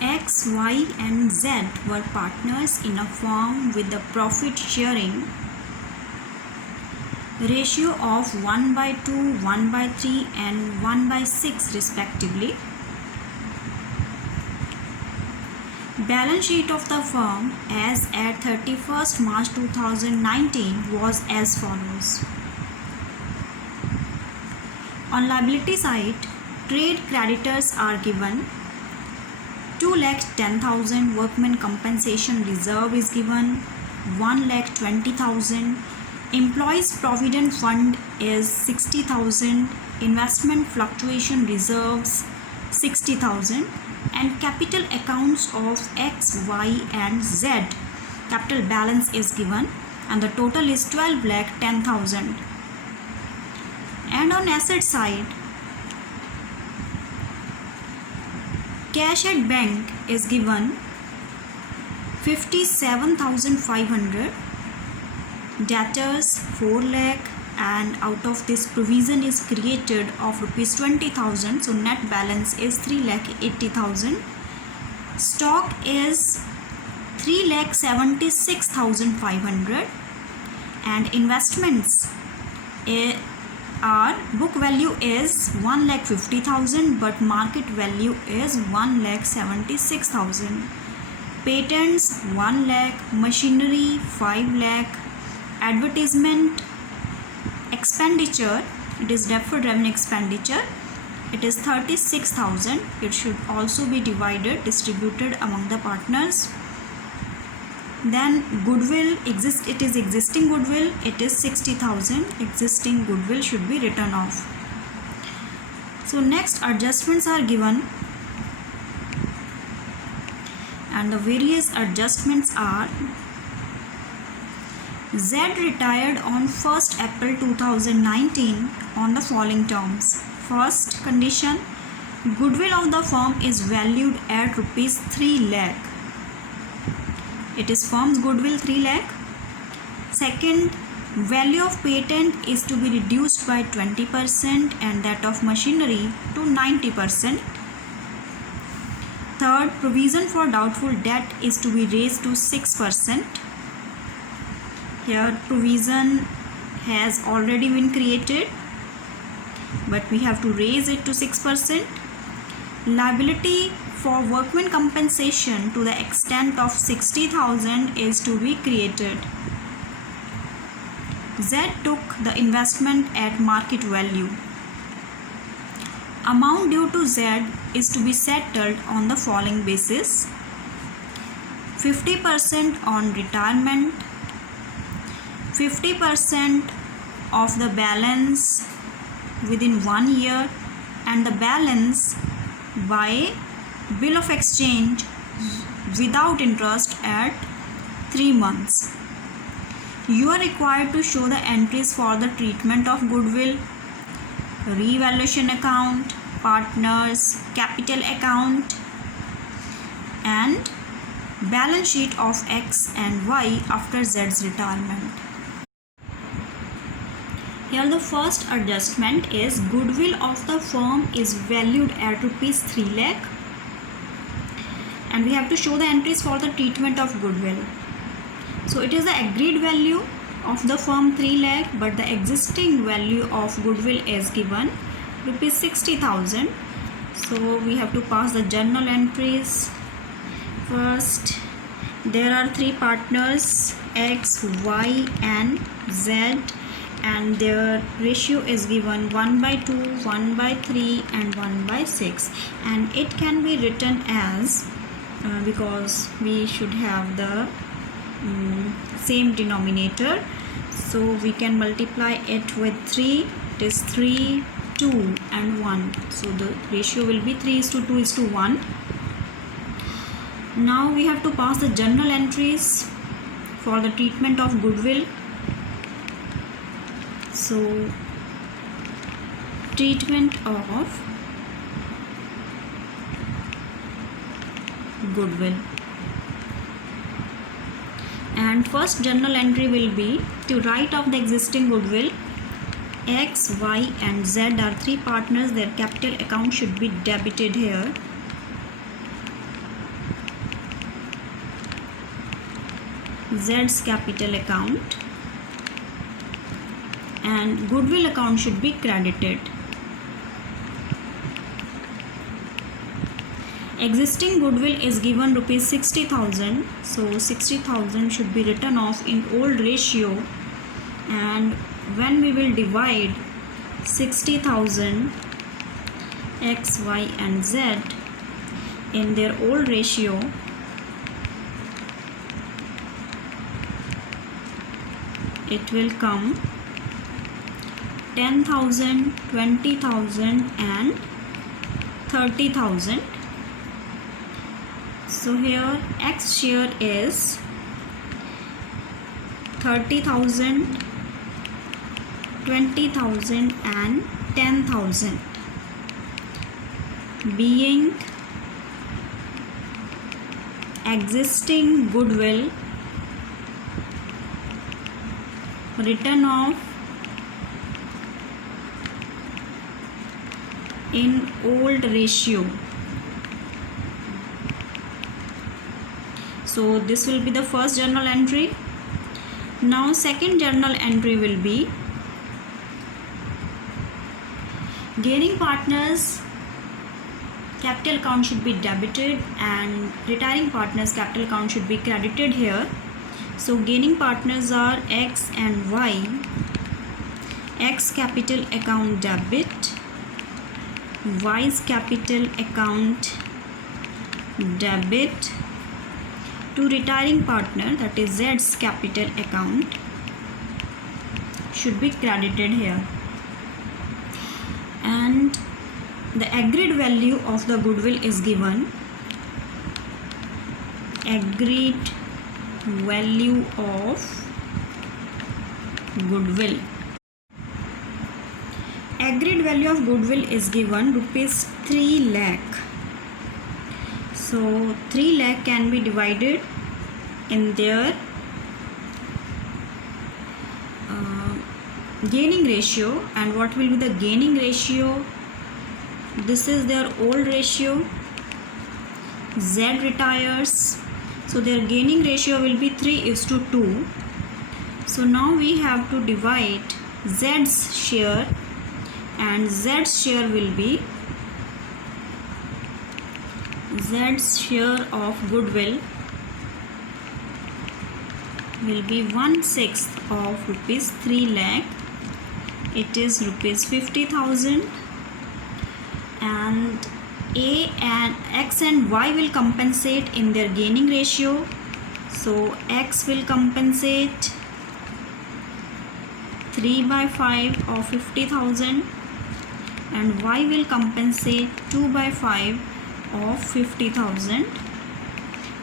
X, Y and Z were partners in a firm with the profit sharing ratio of 1/2, 1/3 and 1/6 respectively. Balance sheet of the firm as at 31st March 2019 was as follows. On liability side, trade creditors are given 2,10,000, workmen compensation reserve is given 1,20,000, employees provident fund is 60,000, investment fluctuation reserves 60,000, and capital accounts of X, Y and Z capital balance is given, and the total is 12,10,000. And on asset side, cash at bank is given 57,500, debtors 4 lakh, and out of this provision is created of rupees 20,000, so net balance is 3,80,000. Stock is 3,76,500, and investments our book value is 1,50,000 but market value is 1,76,000. Patents 1 lakh, machinery 5 lakh, advertisement expenditure, it is deferred revenue expenditure, it is 36,000. It should also be distributed among the partners. Then goodwill it is existing goodwill, it is 60,000. Existing goodwill should be written off. So next adjustments are given, and the various adjustments are: Z retired on 1st April 2019 on the following terms. First condition, goodwill of the firm is valued at rupees 3 lakh. It is firm's goodwill 3 lakh. Second, value of patent is to be reduced by 20% and that of machinery to 90%. Third, provision for doubtful debt is to be raised to 6%. Here provision has already been created, but we have to raise it to 6%. Liability for workmen compensation to the extent of 60,000 is to be created. Z took the investment at market value. Amount due to Z is to be settled on the following basis: 50% on retirement, 50% of the balance within 1 year, and the balance by bill of exchange without interest at 3 months. You are required to show the entries for the treatment of goodwill, revaluation account, partners, capital account, and balance sheet of X and Y after Z's retirement. Here the first adjustment is goodwill of the firm is valued at rupees 3 lakh, and we have to show the entries for the treatment of goodwill. So it is the agreed value of the firm 3 lakh, but the existing value of goodwill is given rupees 60,000. So we have to pass the journal entries. First, there are 3 partners X, Y and Z, and their ratio is given 1/2, 1/3 and 1/6, and it can be written as because we should have the same denominator, so we can multiply it with 3. It is 3, 2 and 1, so the ratio will be 3:2:1. Now we have to pass the journal entries for the treatment of goodwill. So treatment of goodwill, and first journal entry will be to write off the existing goodwill. X, Y and Z are 3 partners, their capital account should be debited here. Z's capital account, and goodwill account should be credited. Existing goodwill is given rupees 60,000, so 60,000 should be written off in old ratio, and when we will divide 60,000 X, Y and Z in their old ratio, it will come 10,000, 20,000 and 30,000. So here X share is 30,000, 20,000 and 10,000, being existing goodwill written off in old ratio. So this will be the first journal entry. Now second journal entry will be gaining partners capital account should be debited and retiring partners capital account should be credited here. So gaining partners are X and Y. X capital account debit, Y's capital account debit to retiring partner, that is Z's capital account, should be credited here. And the agreed value of the goodwill is given. Agreed value of goodwill. Agreed value of goodwill is given rupees 3 lakh. So 3 lakh can be divided in their gaining ratio. And what will be the gaining ratio? This is their old ratio. Z retires, so their gaining ratio will be 3:2. So now we have to divide Z's share, and Z's share will be Z's share of goodwill will be 1/6 of rupees 3 lakh. It is rupees 50,000, and A and X and Y will compensate in their gaining ratio. So X will compensate 3/5 of 50,000 and Y will compensate 2/5 of 50,000,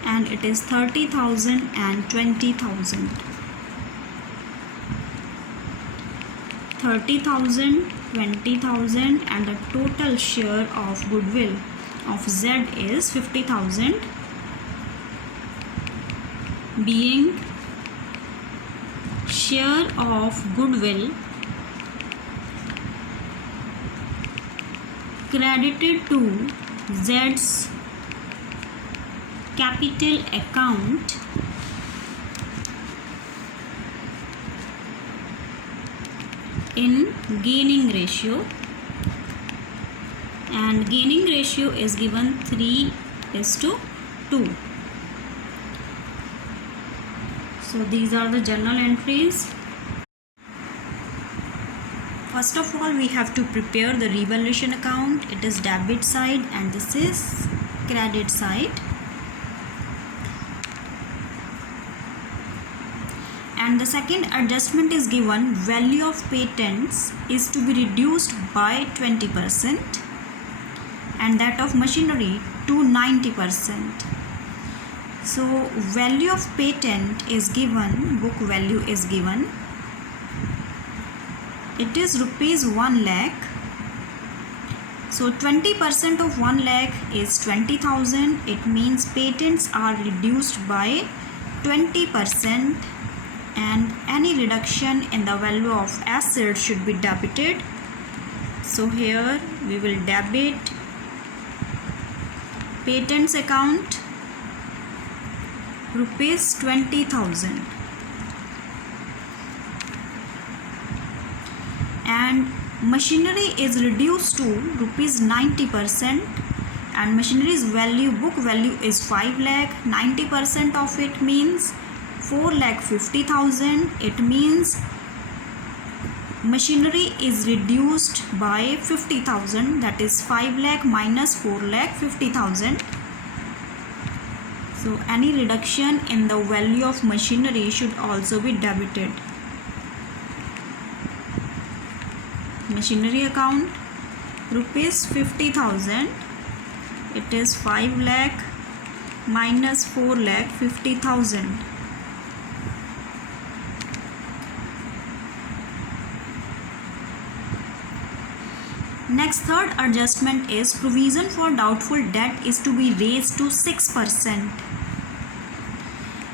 and it is 30,000 and 20,000. 30,000, 20,000 and the total share of goodwill of Z is 50,000, being share of goodwill credited to Z's capital account in gaining ratio, and gaining ratio is given 3:2. So these are the journal entries. First of all, we have to prepare the revaluation account. It is debit side and this is credit side. And the second adjustment is given, value of patents is to be reduced by 20% and that of machinery to 90%. So value of patent is given, book value is given. It is rupees 1 lakh. So 20% of 1 lakh is 20,000. It means patents are reduced by 20%. And any reduction in the value of assets should be debited. So here we will debit patents account rupees 20,000, and machinery is reduced to rupees 90%, and machinery's value, book value is 5 lakh. 90% of it means 4,50,000. It means machinery is reduced by 50,000, that is 5 lakh minus 4,50,000. So any reduction in the value of machinery should also be debited. Machinery account, rupees 50,000, it is 5 lakh minus 4,50,000. Next, third adjustment is provision for doubtful debt is to be raised to 6%.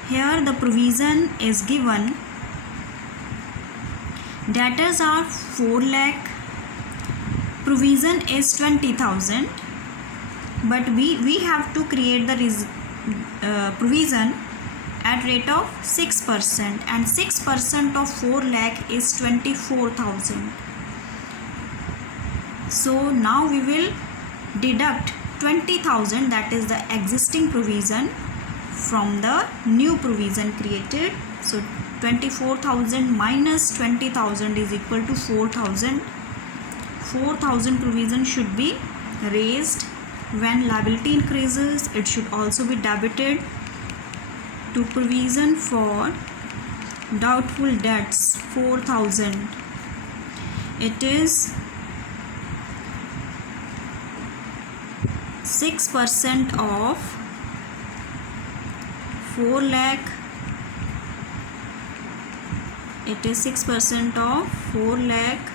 Here the provision is given. Debtors are 4 lakh. Provision is 20,000. But we have to create the provision at rate of 6%, and 6% of 4 lakh is 24,000. So now we will deduct 20,000, that is the existing provision, from the new provision created. So 24,000 minus 20,000 is equal to 4,000. 4,000 provision should be raised. When liability increases, it should also be debited to provision for doubtful debts. 4,000. It is 6% of 4 lakh. It is 6% of 4 lakh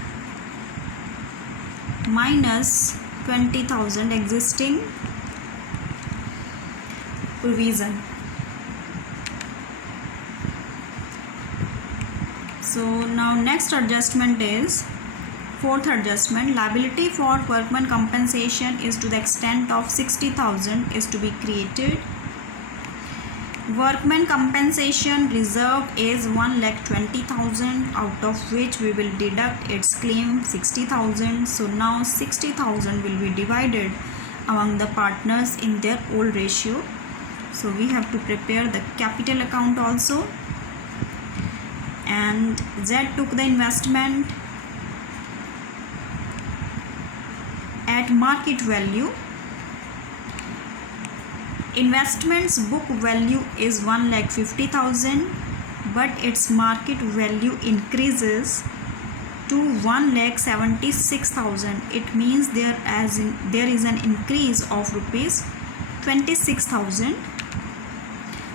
minus 20,000 existing provision. So now next adjustment is fourth adjustment. Liability for workman compensation is to the extent of 60,000 is to be created. Workman compensation reserve is 1,20,000, out of which we will deduct its claim 60,000. So now 60,000 will be divided among the partners in their old ratio. So we have to prepare the capital account also. And Z took the investment at market value. Investment's book value is 1,50,000, but its market value increases to 1,76,000. It means there is an increase of rupees 26,000.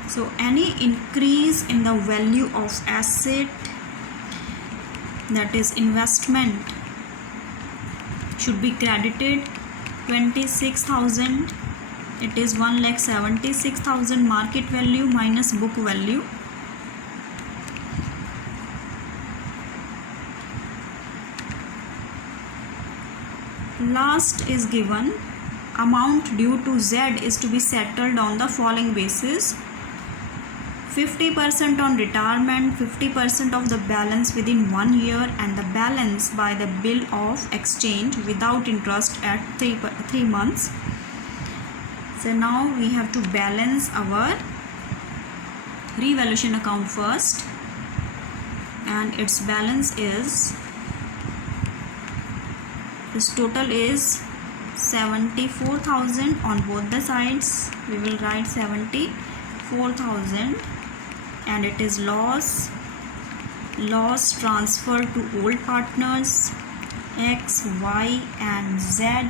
So any increase in the value of asset, that is investment, should be credited 26,000. It is 1,76,000 market value minus book value. Last is given. Amount due to Z is to be settled on the following basis: 50% on retirement, 50% of the balance within 1 year, and the balance by the bill of exchange without interest at 3 months. So now we have to balance our revaluation account first, and its balance is, this total is 74,000 on both the sides. We will write 74,000, and it is loss transfer to old partners X, Y and Z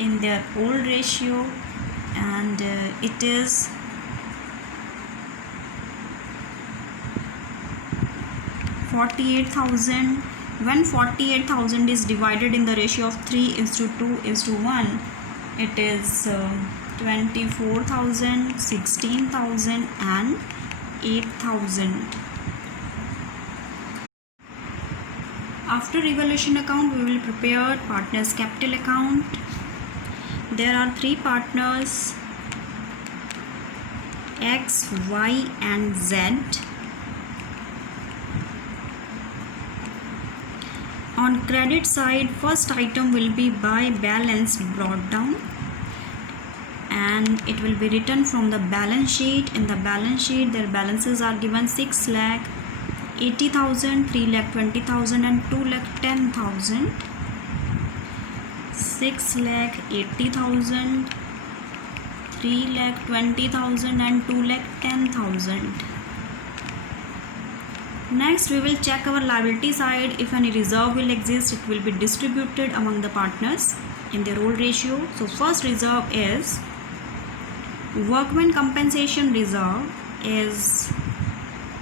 in their old ratio, and it is 48,000. When 48,000 is divided in the ratio of 3:2:1, it is 24,000, 16,000 and 8,000. After revaluation account, we will prepare partners capital account. There are 3 partners. X, Y and Z. On credit side, first item will be by balance brought down, and it will be written from the balance sheet. In the balance sheet, their balances are given 6,80,000, 3,20,000 and 2,10,000. 6,80,000, 3,20,000 and 2,10,000. Next, we will check our liability side. If any reserve will exist, it will be distributed among the partners in their old ratio. So first reserve is workman compensation reserve is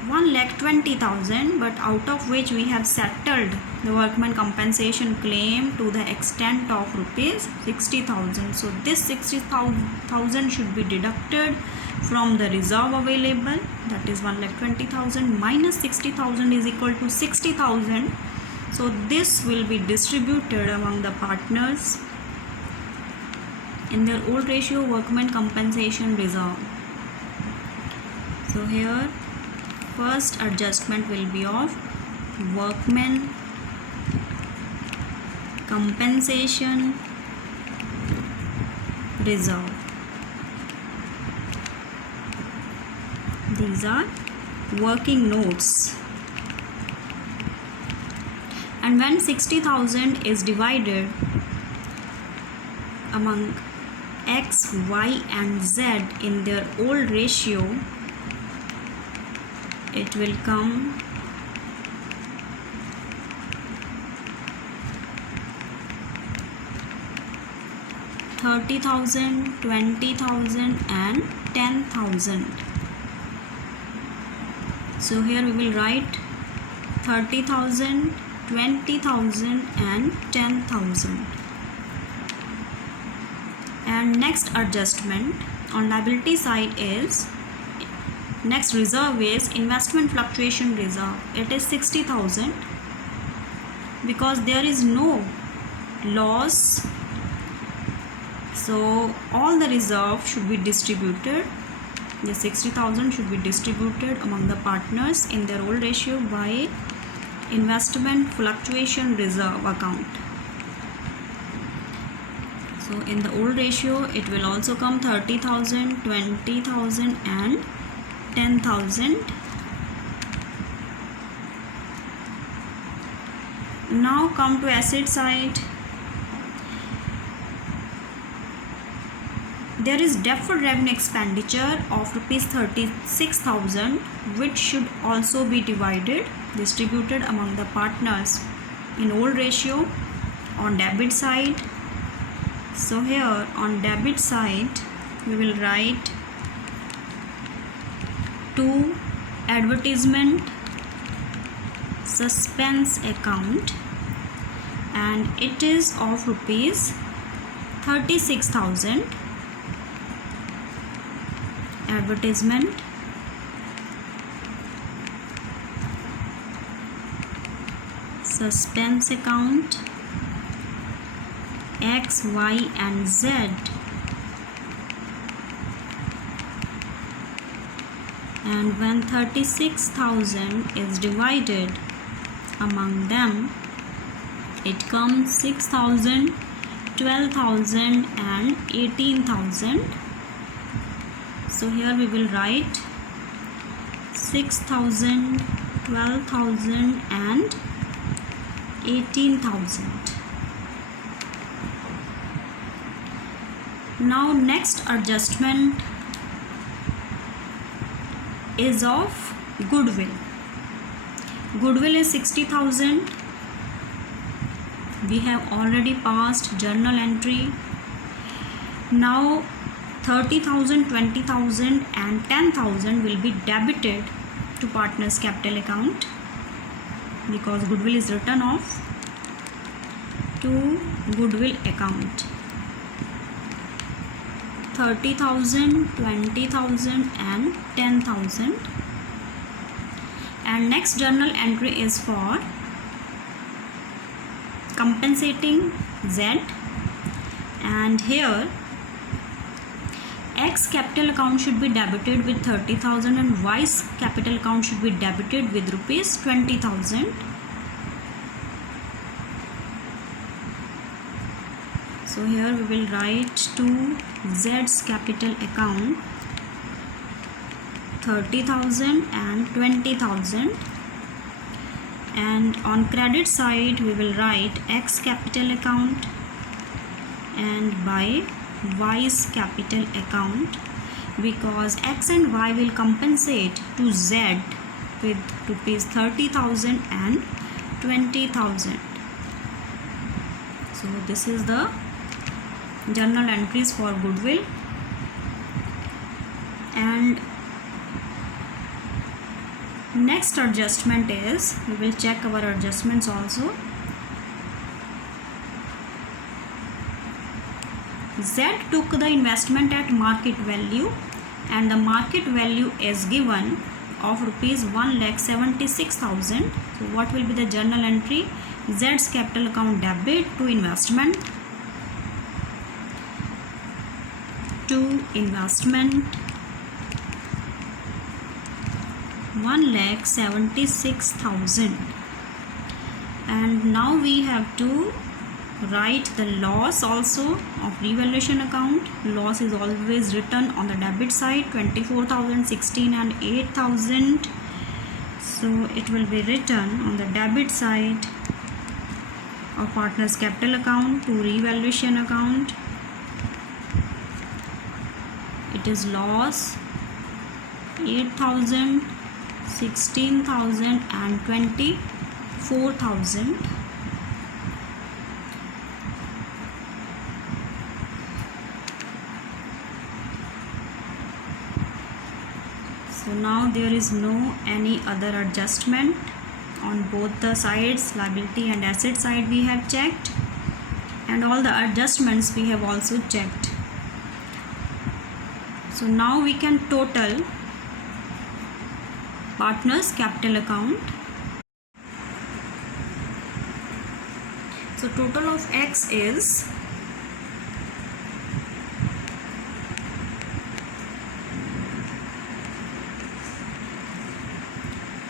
1,20,000, but out of which we have settled the workman compensation claim to the extent of rupees 60,000. So this 60,000 should be deducted from the reserve available, that is 1,20,000 minus 60,000 is equal to 60,000. So this will be distributed among the partners in their old ratio workman compensation reserve. So here first adjustment will be of workman compensation reserve. These are working notes, and when 60,000 is divided among X, Y and Z in their old ratio, it will come 30,000, 20,000 and 10,000. So here we will write 30,000, 20,000 and 10,000. And next adjustment on liability side is, next reserve is investment fluctuation reserve. It is 60,000 because there is no loss. So all the reserve should be distributed. The 60,000 should be distributed among the partners in their old ratio by investment fluctuation reserve account. So in the old ratio, it will also come 30,000, 20,000 and 10,000. Now come to asset side. There is deferred revenue expenditure of rupees 36,000, which should also be distributed among the partners in old ratio on debit side. So here on debit side, we will write to advertisement suspense account, and it is of rupees 36,000. Advertisement suspense account X, Y and Z, and when 36,000 is divided among them, it comes 6,000, 12,000 and 18,000. So here we will write 6,000, 12,000 and 18,000. Now next adjustment is of goodwill. Goodwill is 60,000. We have already passed journal entry. Now 30,000, 20,000 and 10,000 will be debited to partners capital account because goodwill is written off to goodwill account. 30,000, 20,000 and 10,000. And next journal entry is for compensating Z, and here X capital account should be debited with 30,000 and Y's capital account should be debited with rupees 20,000. So here we will write to Z's capital account 30,000 and 20,000, and on credit side we will write X capital account and by Y's capital account, because X and Y will compensate to Z with rupees 30,000 and 20,000. So this is the journal entries for goodwill. And next adjustment is, we will check our adjustments also. Z took the investment at market value and the market value is given of rupees 1,76,000. So what will be the journal entry? Z's capital account debit to investment, to investment 1,76,000. And now we have to write the loss also of revaluation account. Loss is always written on the debit side, 24,000, 16 and 8,000. So it will be written on the debit side of partner's capital account to revaluation account. It is loss 8,000, 16,000 and 24,000. So now there is no any other adjustment on both the sides, liability and asset side we have checked, and all the adjustments we have also checked. So now we can total partner's capital account. So total of X is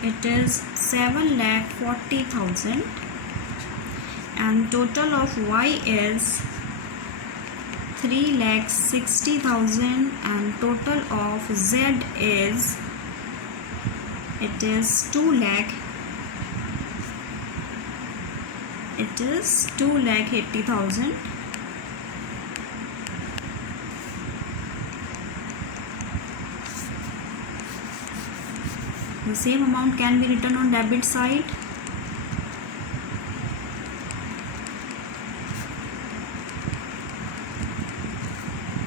it is 7,40,000 and total of Y is 3,60,000 and total of Z is it is 2,80,000. The same amount can be written on debit side.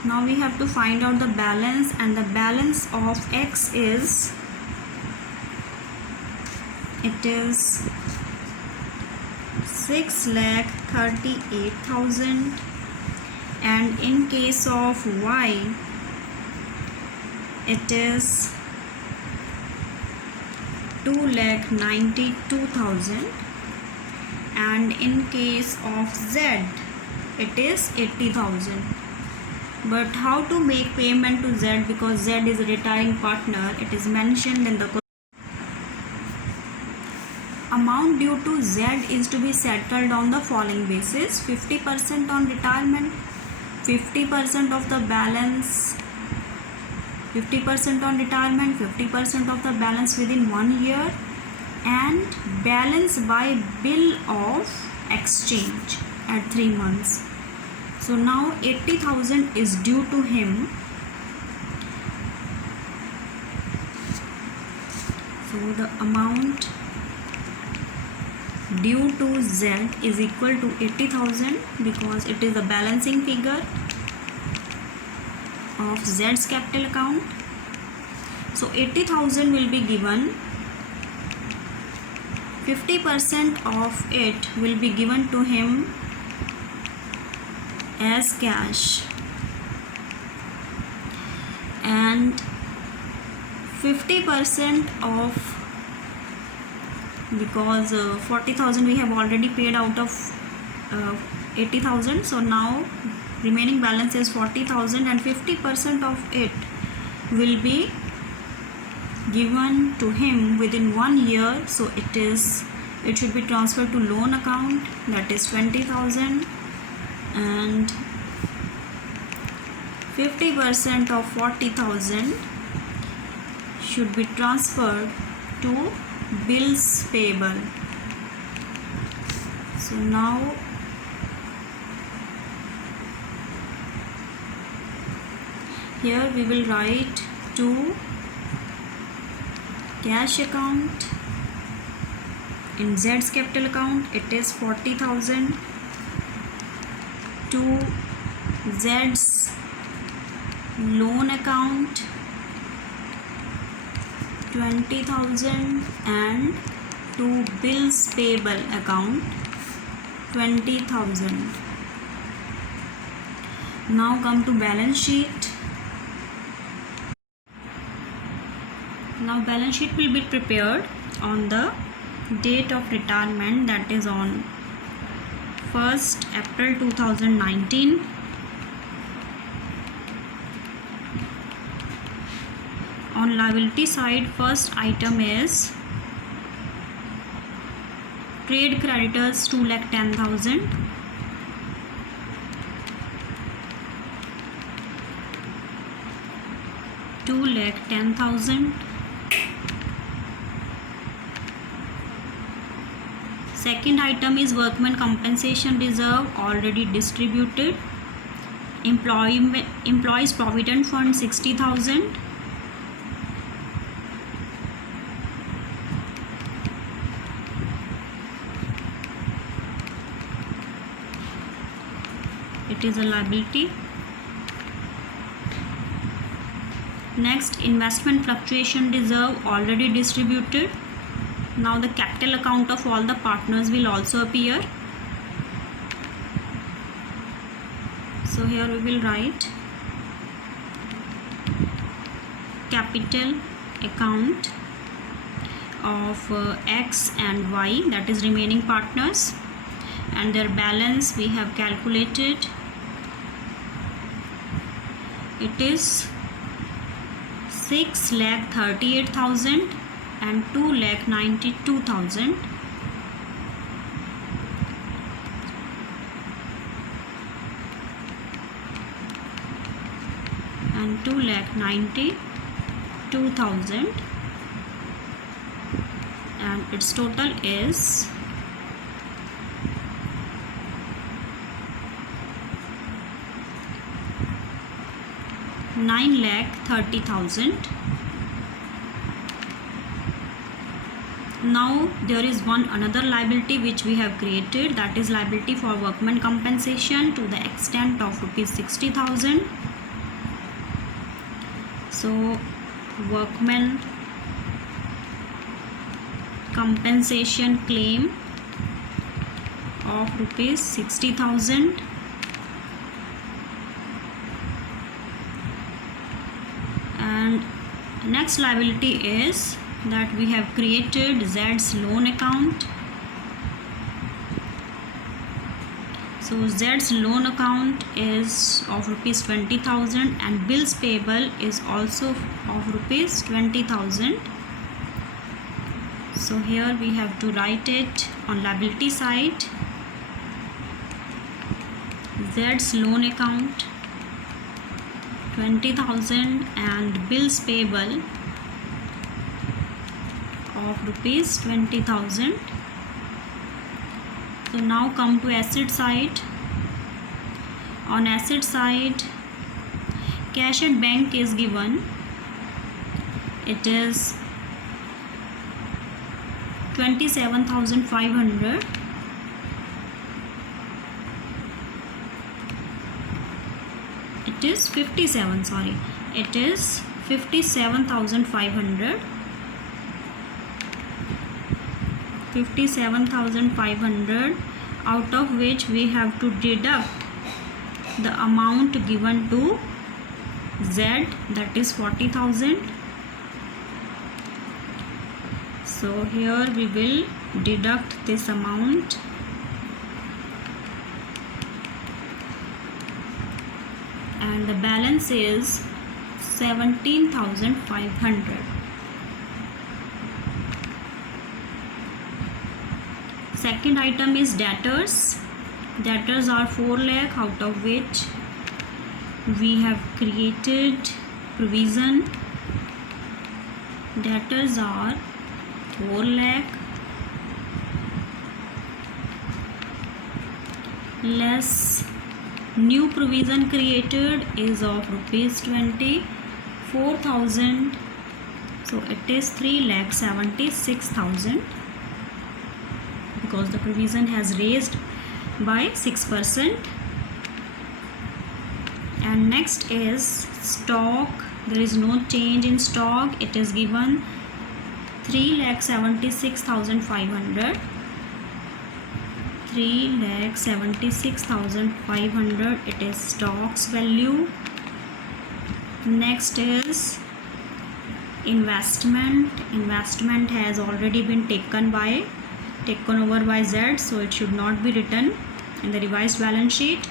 Now we have to find out the balance, and the balance of X is it is 6,38,000, and in case of Y it is 2,92,000, and in case of Z it is 80,000. But how to make payment to Z, because Z is a retiring partner, it is mentioned in the amount due to Z is to be settled on the following basis: 50% on retirement, 50% of the balance, 50% on retirement, 50% of the balance within 1 year, and balance by bill of exchange at 3 months. So now 80,000 is due to him. So the amount due to Z is equal to 80,000 because it is the balancing figure of Z's capital account. So 80,000 will be given, 50% of it will be given to him as cash, and 50% of, because 40,000 we have already paid out of 80,000, so now remaining balance is 40,000 and 50% of it will be given to him within 1 year. So it should be transferred to loan account, that is 20,000, and 50% of 40,000 should be transferred to bills payable. So now here we will write to cash account. In Z's capital account it is 40,000, to Z's loan account 20,000, and to bills payable account 20,000. Now come to balance sheet. Now balance sheet will be prepared on the date of retirement, that is on 1st April 2019. On liability side, first item is trade creditors 2,10,000, $2,10,000. Second item is workman compensation reserve, already distributed. Employees provident fund 60,000. It is a liability. Next, investment fluctuation reserve, already distributed. Now the capital account of all the partners will also appear. So here we will write capital account of X and Y, that is remaining partners, and their balance we have calculated. It is 6,38,000 and 2,92,000. And 2,92,000, and its total is 9,30,000. Now there is another liability which we have created, that is liability for workman compensation to the extent of rupees 60,000. So workman compensation claim of rupees 60,000. And next liability is that we have created Z's loan account. So Z's loan account is of rupees 20,000 and bills payable is also of rupees 20,000. So here we have to write it on liability side. Z's loan account 20,000 and bills payable of rupees 20,000. So now come to asset side. On asset side, cash at bank is given. It is 27,500. It is 57, sorry. It is 57,500. 57,500, out of which we have to deduct the amount given to Z, that is 40,000. So here we will deduct this amount. and the balance is 17,500. Second item is debtors. Debtors are 4 lakh, out of which we have created provision. Debtors are 4 lakh less new provision created is of rupees 24,000, so it is 3,76,000 because the provision has raised by 6%. And next is stock. There is no change in stock. It is given 3,76,500. 3,76,500. It is stock's value. Next is investment. Investment has already been taken over by Z, so it should not be written in the revised balance sheet.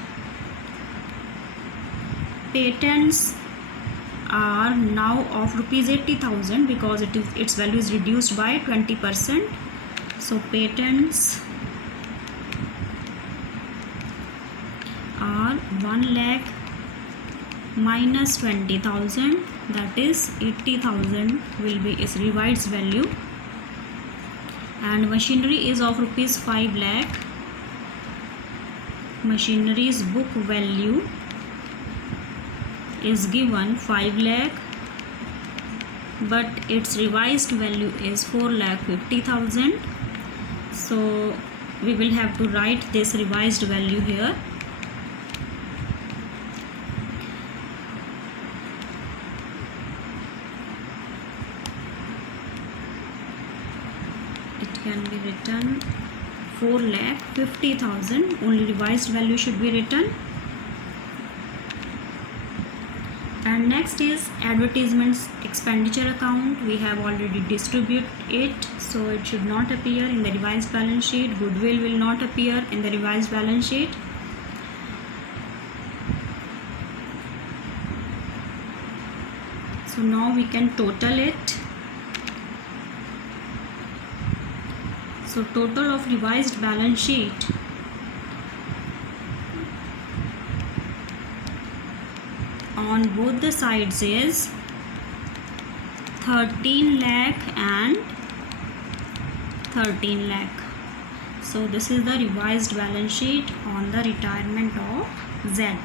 Patents are now of rupees 80,000 because its value is reduced by 20%. So patents are 1 lakh minus 20,000, that is 80,000 will be its revised value. And machinery is of rupees 5 lakh. Machinery's book value is given 5 lakh, but its revised value is 4,50,000. So we will have to write this revised value here. It can be written 4,50,000. Only revised value should be written. And next is advertisements expenditure account. We have already distributed it, so it should not appear in the revised balance sheet. Goodwill will not appear in the revised balance sheet. So now we can total it. So total of revised balance sheet on both the sides is 13 lakh and 13 lakh. So this is the revised balance sheet on the retirement of Z.